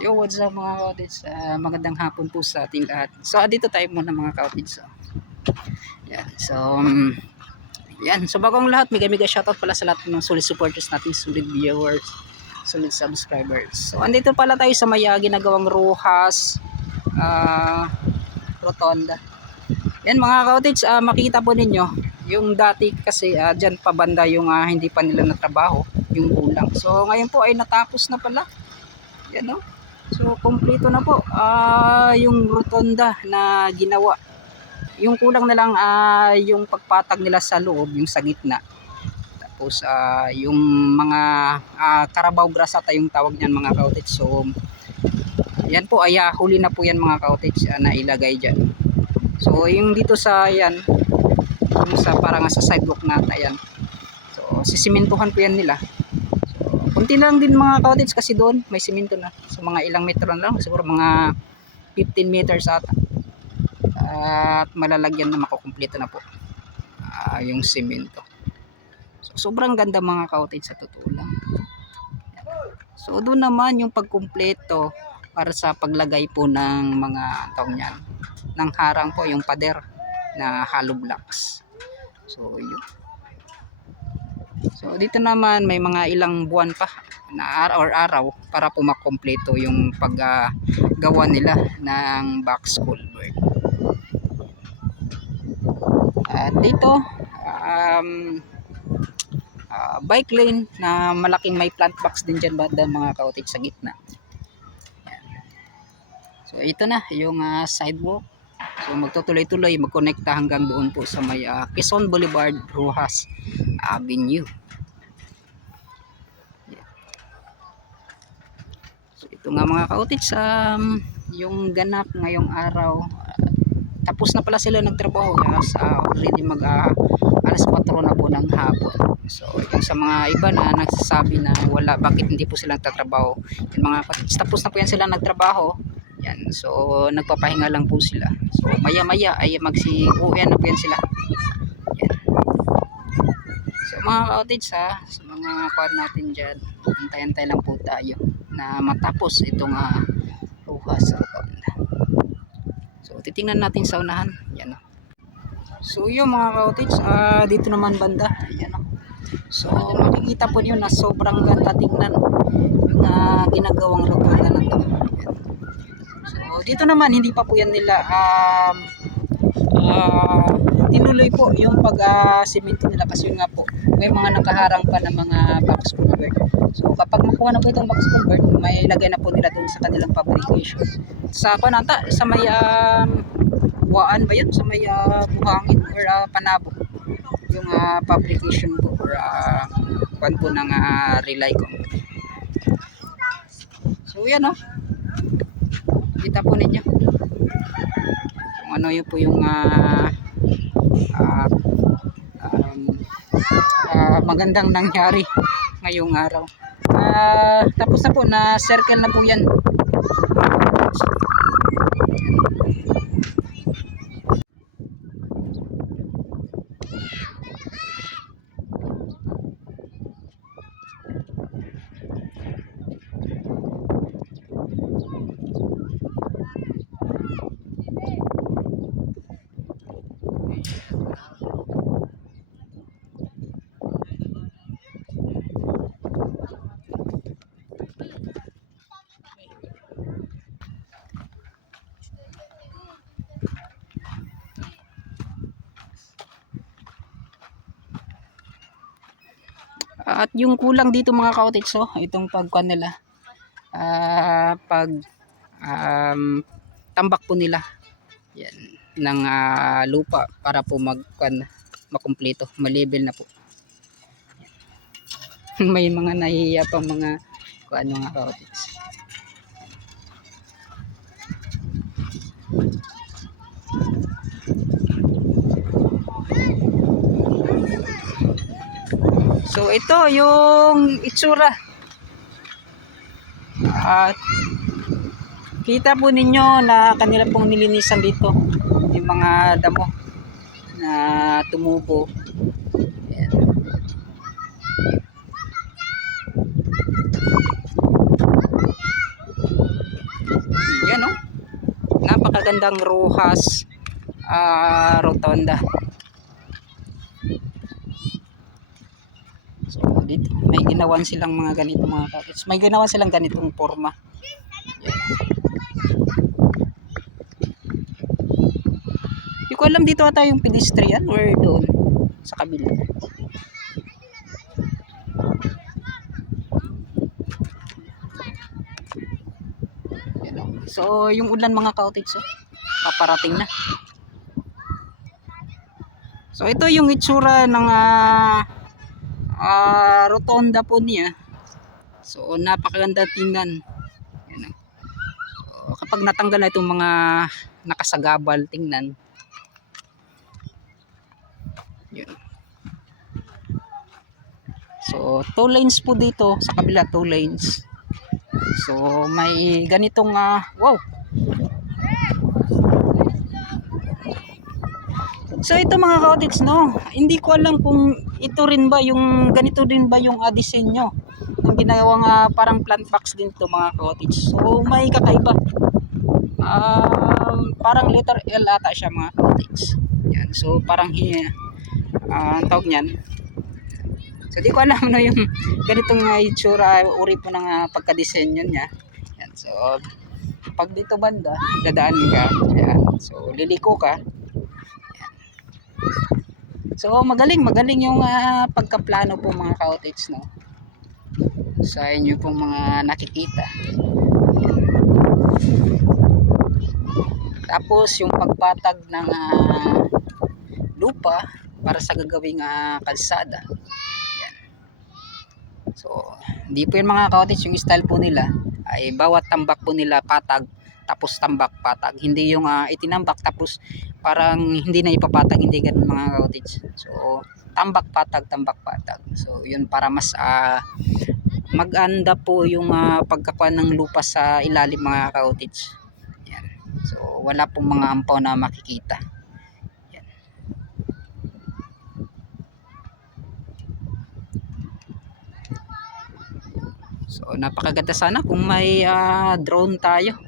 Yo, what's up mga kaotids? Magandang hapon po sa ating lahat. So, dito tayo muna mga kaotids. So, yan. So, yan. So, bagong lahat, mega shoutout pala sa lahat ng solid supporters natin, solid viewers, solid subscribers. So, andito pala tayo sa may ginagawang Rojas Rotonda. Yan mga kaotids, makikita po ninyo, yung dati kasi dyan pa banda yung hindi pa nila natrabaho, yung kulang. So, ngayon po ay natapos na pala. Yan no? So, kompleto na po yung rotonda na ginawa. Yung kulang na lang yung pagpatag nila sa loob, yung sa gitna. Tapos, yung mga Carabao grass ata yung tawag niyan mga kautits. So, yan po, huli na po yan mga kautits na ilagay dyan. So, yung dito sa yan, yung sa parang sa sidewalk na yan. So, sisimentuhan po yan nila. Kunti lang din mga kautits kasi doon may simento na. So mga ilang metro na lang, siguro mga 15 meters ata. At malalagyan na makukumpleto na po yung simento. So sobrang ganda mga kautits sa totoo lang. So doon naman yung pagkumpleto para sa paglagay po ng mga tawag niyan, ng harang po yung pader na hollow blocks. So yun. So dito naman may mga ilang buwan pa na araw para po makompleto yung paggawa nila ng box culvert. At dito bike lane na malaking may plant box din dyan banda mga kautik sa gitna. Yan. So ito na yung sidewalk. So magtutuloy-tuloy, magkonekta hanggang doon po sa may Quezon Boulevard, Rojas Avenue. Yeah. So ito nga mga kautits, yung ganap ngayong araw. Tapos na pala sila nagtrabaho already alas 4 na po ng hapon. So yung sa mga iba na nagsasabi na wala, bakit hindi po sila nagtatrabaho, yung mga kautits, tapos na po yan sila nagtrabaho. Yan, so nagpapahinga lang po sila. So maya maya ay uwi na po yan sila. Yan. So mga kautits sa mga pan natin dyan, antay-antay lang po tayo na matapos itong Rojas Rotonda. So titingnan natin sa unahan. Yan o. So yun mga kautits, dito naman banda. Yan o. So makikita po niyo na sobrang ganda tingnan yung ginagawang rotonda na to. So dito naman hindi pa po yan nila tinuloy po yung pag-simento nila kasi yun nga po may mga nakaharang pa ng mga box culvert. So kapag makuha na po itong box culvert, may lagay na po nila doon sa kanilang fabrication. Sa panata, sa may buhaan ba yun? Sa may buhangin or panabo yung fabrication po or pan po ng relay ko. So yan o. Kita po ninyo kung ano yun po yung magandang nangyari ngayong araw. Tapos na po, na circle na po yan. At yung kulang dito mga kautits, itong pagkuan nila, pag tambak po nila yan ng lupa para po makumpleto, malibel na po. May mga nahihiya pang mga kuan mga kautits. So ito yung itsura. At kita po ninyo na kanila pong nilinisan dito yung mga damo na tumubo. Ayan. napakagandang Rojas Rotonda. So dito may ginawan silang mga ganito mga ka-outits. May ginawan silang ganitong forma. Hindi ko alam dito ata yung pedestrian or doon sa kabila. So yung ulan mga ka-outits, paparating na. So ito yung itsura ng rotonda po niya. So napakaganda tingnan. Yan. So, kapag natanggal na itong mga nakasagabal tingnan. Yun. So 2 lanes po dito sa kabila, 2 lanes. So may ganitong wow. So ito mga ka-outits, no, hindi ko alam kung ito rin ba yung ganito din ba yung disenyo ng ginawang parang plant box din to mga ka-outits. So may kakaiba. Parang letter L ata siya mga ka-outits. Yan. So parang ang tawag niyan. So di ko alam no yung ganitong itsura, uri po ng pagka-disenyo niya. Yan. So pag dito banda, dadaan ka. Yan. So liliko ka. So magaling yung pagkaplano po mga ka-outits, no, sa inyo pong mga nakikita. Tapos yung pagpatag ng lupa para sa gagawing kalsada. Yan. So hindi po yun mga ka-outits, yung style po nila ay bawat tambak po nila patag tapos tambak patag, hindi yung itinambak tapos parang hindi na ipapatag, hindi ganun mga ka-outits. So tambak patag. So yun para mas maganda po yung pagkakuha ng lupa sa ilalim mga ka-outits. Yan. So wala pong mga ampaw na makikita. Yan. So napakaganda sana kung may drone tayo.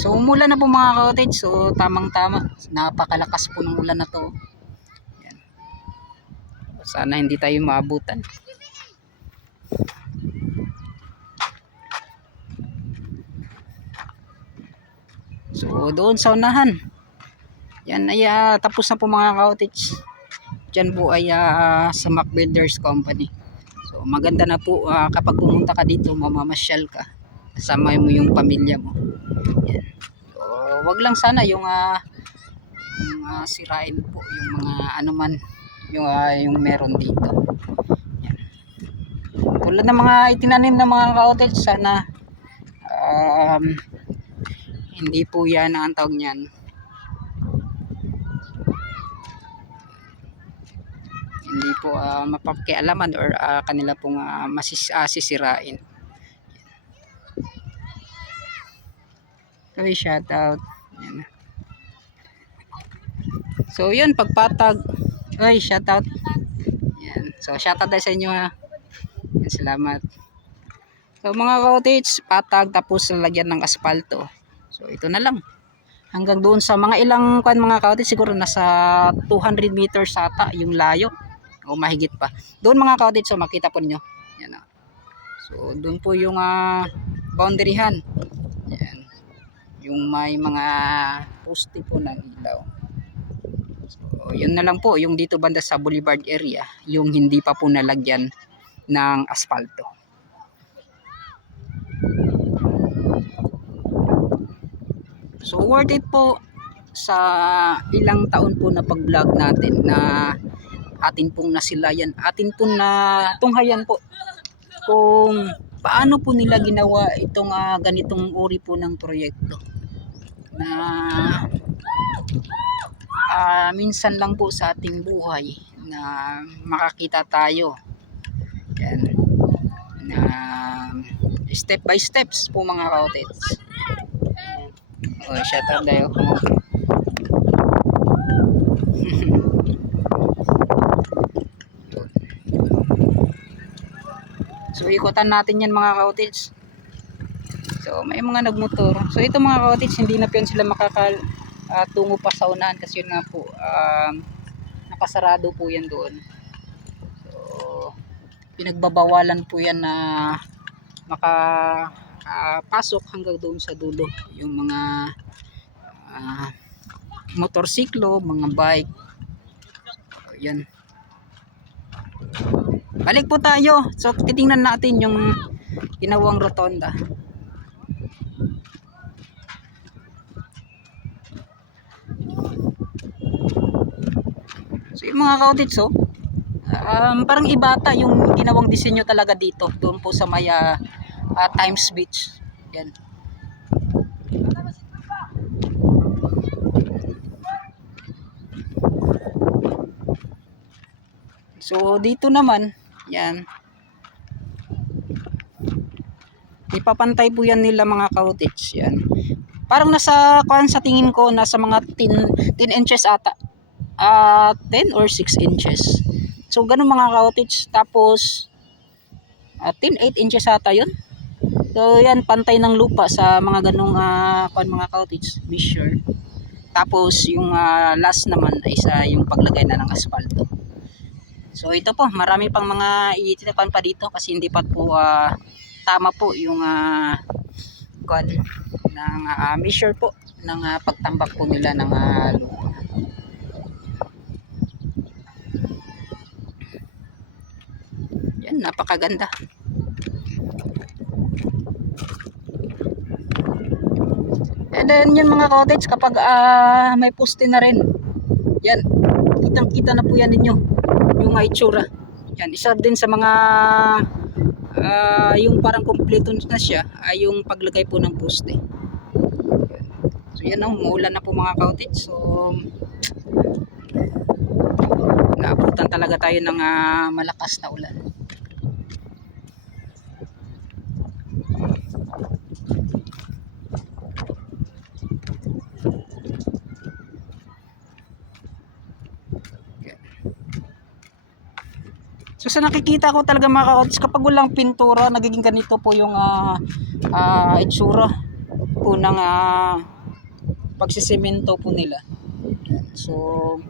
So umulan na po mga ka-outits. So tamang tama, napakalakas po ng ulan na to. Yan. Sana hindi tayo maabutan. So doon sa unahan, yan ay tapos na po mga ka-outits. Diyan po ay sa Mac Builders Company. So maganda na po kapag pumunta ka dito, mamamasyal ka, kasama mo yung pamilya mo. Yan. So wag lang sana yung sirain po yung mga ano man yung meron dito. Yan. Tulad ng mga itinanim na mga ka-outits, sana hindi po yan ang tawag niyan. Hindi po mapakialaman or kanila pong masisirain. Okay, shout out. Yan. So yun, pagpatag. Ay, shout out. Yan. So shout out sa inyo ha. Yan, salamat. So mga ka-outits, patag tapos lalagyan ng aspalto. So ito na lang. Hanggang doon sa mga ilang mga ka-outits, siguro nasa 200 meters ata yung layo o mahigit pa. Doon mga ka-outits, so makita po niyo. Yan. So doon po yung boundaryhan. Yan. Yung may mga poste po ng ilaw. So yun na lang po, yung dito banda sa Boulevard area, yung hindi pa po nalagyan ng aspalto. So worth it po sa ilang taon po na pag-vlog natin na atin pong nasilayan, atin pong natunghayan po kung paano po nila ginawa itong ganitong uri po ng proyekto na minsan lang po sa ating buhay na makakita tayo. Yan. Na step by steps po mga ka-outits. Shout out tayo. So ikutan natin yan mga ka-outits. So may mga nagmotor. So ito mga ka-outits, hindi na piyon sila tungo pa sa unahan kasi yun nga po nakasarado po yan doon. So pinagbabawalan po yan na makapasok hanggang doon sa dulo yung mga motorsiklo, mga bike. So, yan. Balik po tayo. So titingnan natin yung ginawang rotonda. So yung mga kautits, parang ibata yung ginawang disenyo talaga dito doon po sa may Times Beach. Yan. So dito naman, yan. Ipapantay po yan nila mga kautits. Yan. Parang nasa sa tingin ko nasa mga 10 inches ata. 10 or 6 inches. So ganun mga kautits. Tapos 8 inches ata yun. So yan, pantay ng lupa sa mga ganung mga kautits, be sure. Tapos yung last naman ay sa yung paglagay na ng asfalto. So ito po, marami pang mga itinapan pa dito kasi hindi pa po tama po yung ng measure po ng pagtambak po nila ng lupa. Yan, napakaganda. And then yun mga cottage, kapag may poste na rin, yan, kitang kita na po yan ninyo yung itsura. Yan, isa din sa mga yung parang kompleto na siya ay yung paglagay po ng poste. So yan, umuulan na po mga cottage. So naabutan talaga tayo ng malakas na ulan. So sa nakikita ko talaga mga ka-otis, kapag walang pintura, nagiging ganito po yung itsura po ng pagsisemento po nila. So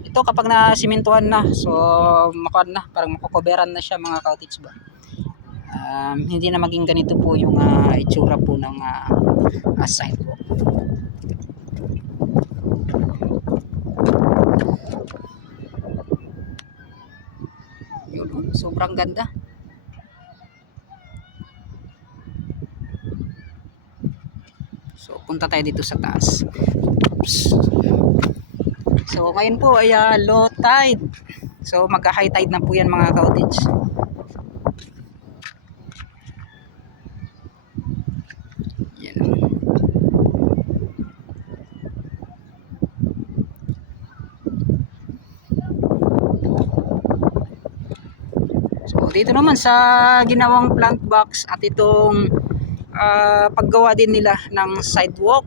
ito kapag nasimentuhan na, so makuan na, parang makukoberan na siya mga ka-otis ba. Hindi na maging ganito po yung itsura po ng sidewalk. Sobrang ganda. So punta tayo dito sa taas. Oops. So ngayon po ay low tide. So magka-high tide na po yan mga cottage. Yan. So dito naman sa ginawang plant box at itong paggawa din nila ng sidewalk.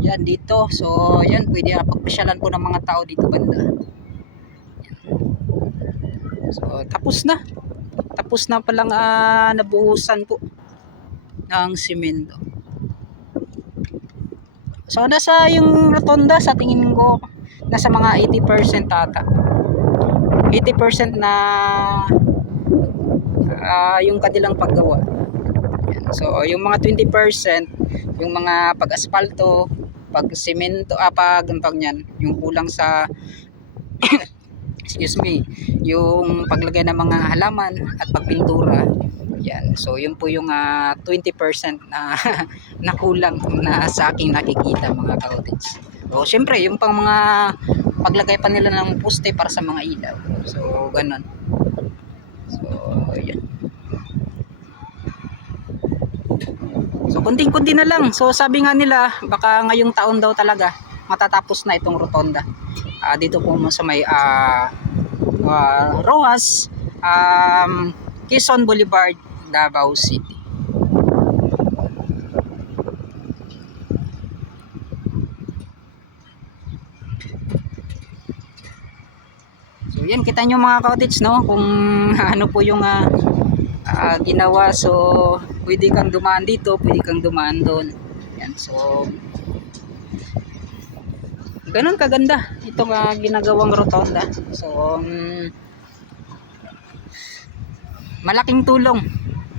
Yan dito. So yan, pwede pagpasyalan po ng mga tao dito banda. Yan. So tapos na. Tapos na palang nabuhusan po ng simento. So nasa yung rotonda sa tingin ko nasa mga 80% ata. 80% na yung kanilang paggawa. Yan. So yung mga 20% yung mga pag-asfalto, pag-semento, pag niyan, yung kulang sa excuse me, yung paglagay ng mga halaman at pagpintura. Yan. So yun po yung 20% na nakulang na sa aking nakikita mga cottage. So syempre yung pang mga paglagay pa nila ng poste para sa mga ilaw. So ganun. So yun. So kunting-kunti na lang. So sabi nga nila baka ngayong taon daw talaga matatapos na itong rotonda. Dito po sa may Rojas, Quezon Boulevard, Davao City. So yan, kita nyo mga cottage, no, kung ano po yung ginawa. So pwede kang dumaan dito, pwede kang dumaan doon. Yan, so ganun kaganda itong ginagawang rotonda. So malaking tulong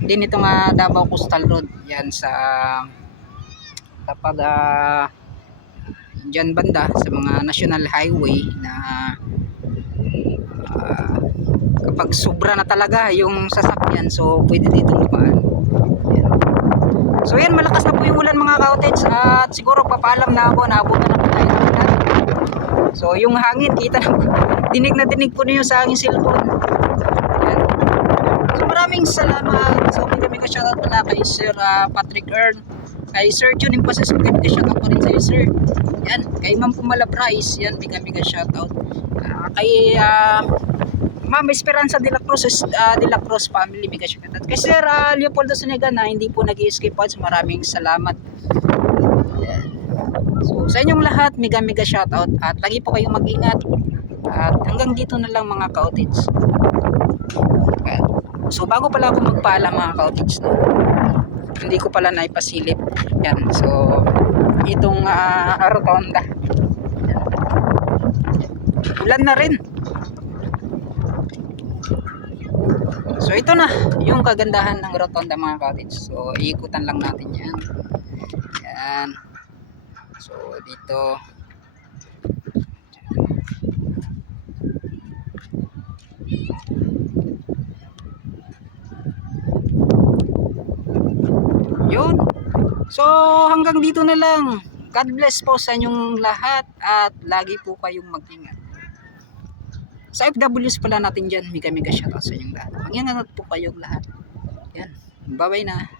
din itong Davao Coastal Road yan sa kapag dyan banda sa mga national highway na kapag sobra na talaga yung sasakyan, so pwede dito dumaan. Yan. So yan, malakas na po yung ulan mga ka-outage at siguro papaalam na ako, naabutan na po tayo ng ulan. So yung hangin, kita na po, dinig na dinig po niyo sa aking cellphone. Yan. So maraming salamat. So may shoutout pala kay Sir Patrick Earn, kay Sir Jun Impases, may shoutout pa rin sa iyo sir. Yan, kay Ma'am Pumala Price, yan, may shoutout. Kay Ma'am Esperanza de la Cruz family, may shoutout. Kay Sir Leopoldo Suniga na hindi po nag-i-escape out, maraming salamat. Yan. So sa inyong lahat, mega shoutout at lagi po kayong mag-ingat. At hanggang dito na lang mga ka-outage. So bago pala ako magpaalam mga ka-outage, no, hindi ko pala naipasilip. Yan. So itong rotonda. Ulan na rin. So ito na yung kagandahan ng rotonda mga ka-outage. So iikutan lang natin yan. Yan. So dito yun. So hanggang dito na lang. God bless po sa inyong lahat at lagi po kayong mag-ingat. Sa FWs pala natin dyan, mega shoutout sa inyong lahat. Mag-ingat po kayong lahat. Yan. Bye bye na.